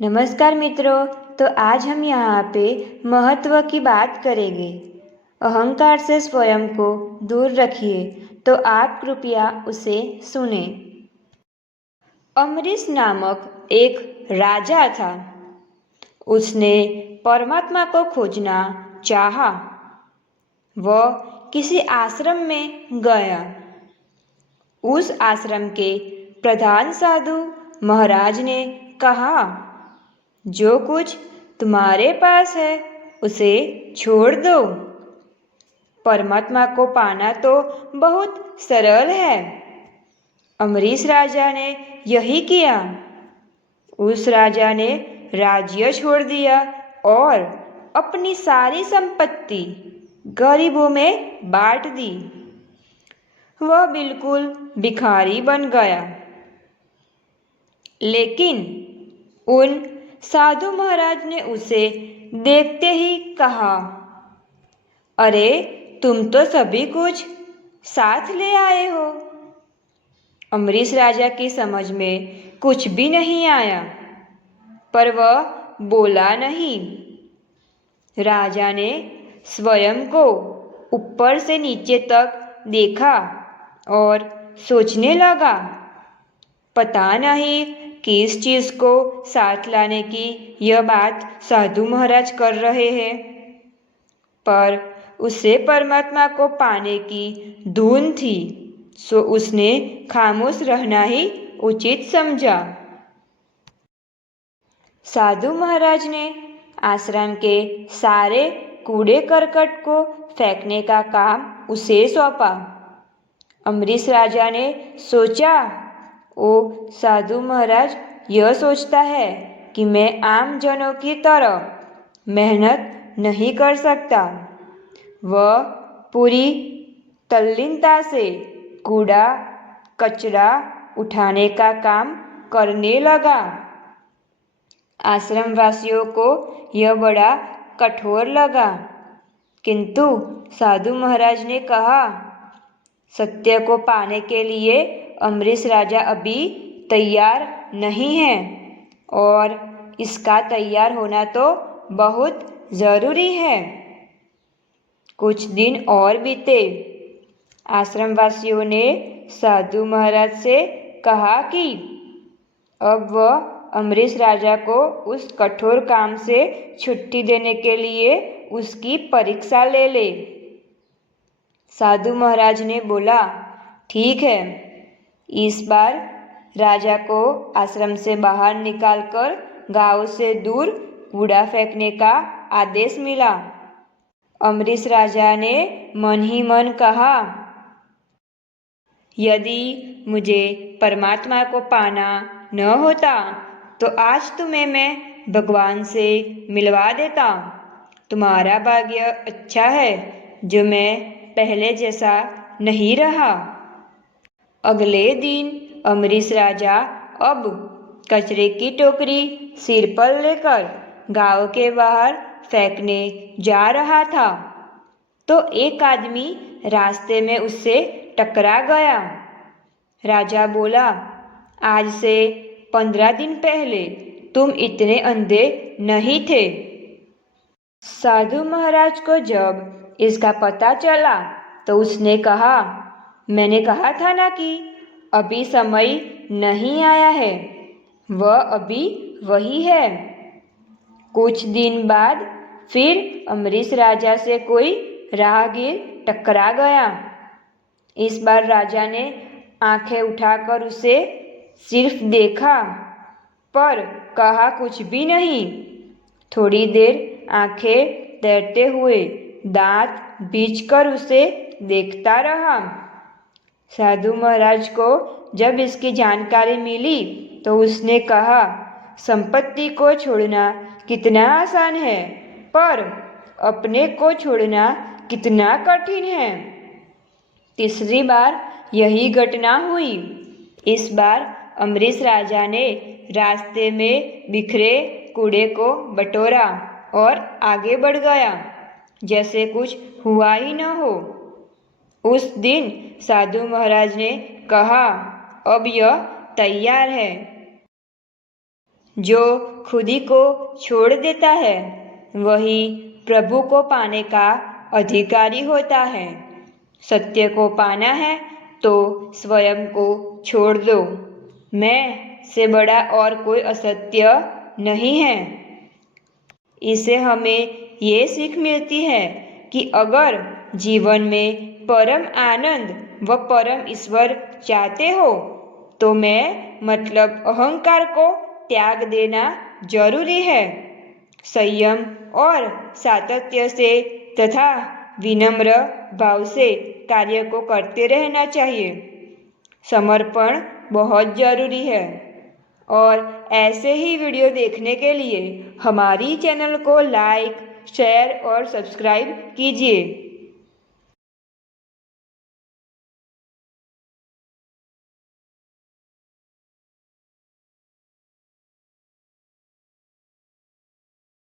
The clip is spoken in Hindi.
नमस्कार मित्रों। तो आज हम यहाँ पे महत्व की बात करेंगे। अहंकार से स्वयं को दूर रखिए। तो आप कृपया उसे सुने। अम्बरीश नामक एक राजा था। उसने परमात्मा को खोजना चाहा। वह किसी आश्रम में गया। उस आश्रम के प्रधान साधु महाराज ने कहा, जो कुछ तुम्हारे पास है उसे छोड़ दो। परमात्मा को पाना तो बहुत सरल है। अम्बरीश राजा ने यही किया। उस राजा ने राज्य छोड़ दिया और अपनी सारी संपत्ति गरीबों में बांट दी। वह बिल्कुल भिखारी बन गया। लेकिन उन साधु महाराज ने उसे देखते ही कहा, अरे तुम तो सभी कुछ साथ ले आए हो। अम्बरीश राजा की समझ में कुछ भी नहीं आया, पर वह बोला नहीं। राजा ने स्वयं को ऊपर से नीचे तक देखा और सोचने लगा, पता नहीं किस चीज को साथ लाने की यह बात साधु महाराज कर रहे हैं, पर उसे परमात्मा को पाने की धुन थी, सो उसने खामोश रहना ही उचित समझा। साधु महाराज ने आश्रम के सारे कूड़े करकट को फेंकने का काम उसे सौंपा। अम्बरीश राजा ने सोचा, ओ साधु महाराज यह सोचता है कि मैं आम जनों की तरह मेहनत नहीं कर सकता। वह पूरी तल्लीनता से कूड़ा कचरा उठाने का काम करने लगा। आश्रम वासियों को यह बड़ा कठोर लगा, किंतु साधु महाराज ने कहा, सत्य को पाने के लिए अम्बरीश राजा अभी तैयार नहीं है और इसका तैयार होना तो बहुत ज़रूरी है। कुछ दिन और बीते। आश्रमवासियों ने साधु महाराज से कहा कि अब वह अम्बरीश राजा को उस कठोर काम से छुट्टी देने के लिए उसकी परीक्षा ले ले। साधु महाराज ने बोला, ठीक है। इस बार राजा को आश्रम से बाहर निकालकर गांव से दूर कूड़ा फेंकने का आदेश मिला। अम्बरीश राजा ने मन ही मन कहा, यदि मुझे परमात्मा को पाना न होता तो आज तुम्हें मैं भगवान से मिलवा देता। तुम्हारा भाग्य अच्छा है जो मैं पहले जैसा नहीं रहा। अगले दिन अम्बरीश राजा अब कचरे की टोकरी सिर पर लेकर गांव के बाहर फेंकने जा रहा था, तो एक आदमी रास्ते में उससे टकरा गया। राजा बोला, आज से 15 दिन पहले तुम इतने अंधे नहीं थे। साधु महाराज को जब इसका पता चला तो उसने कहा, मैंने कहा था ना कि अभी समय नहीं आया है। वह अभी वही है। कुछ दिन बाद फिर अम्बरीश राजा से कोई राहगीर टकरा गया। इस बार राजा ने आंखें उठाकर उसे सिर्फ देखा, पर कहा कुछ भी नहीं। थोड़ी देर आंखें तैरते हुए दांत बींचकर उसे देखता रहा। साधु महाराज को जब इसकी जानकारी मिली तो उसने कहा, संपत्ति को छोड़ना कितना आसान है, पर अपने को छोड़ना कितना कठिन है। तीसरी बार यही घटना हुई। इस बार अम्बरीश राजा ने रास्ते में बिखरे कूड़े को बटोरा और आगे बढ़ गया जैसे कुछ हुआ ही न हो। उस दिन साधु महाराज ने कहा, अब यह तैयार है। जो खुद ही को छोड़ देता है वही प्रभु को पाने का अधिकारी होता है। सत्य को पाना है तो स्वयं को छोड़ दो। मैं से बड़ा और कोई असत्य नहीं है। इससे हमें ये सीख मिलती है कि अगर जीवन में परम आनंद व परम ईश्वर चाहते हो तो मैं मतलब अहंकार को त्याग देना जरूरी है। संयम और सातत्य से तथा विनम्र भाव से कार्य को करते रहना चाहिए। समर्पण बहुत जरूरी है। और ऐसे ही वीडियो देखने के लिए हमारी चैनल को लाइक, शेयर और सब्सक्राइब कीजिए।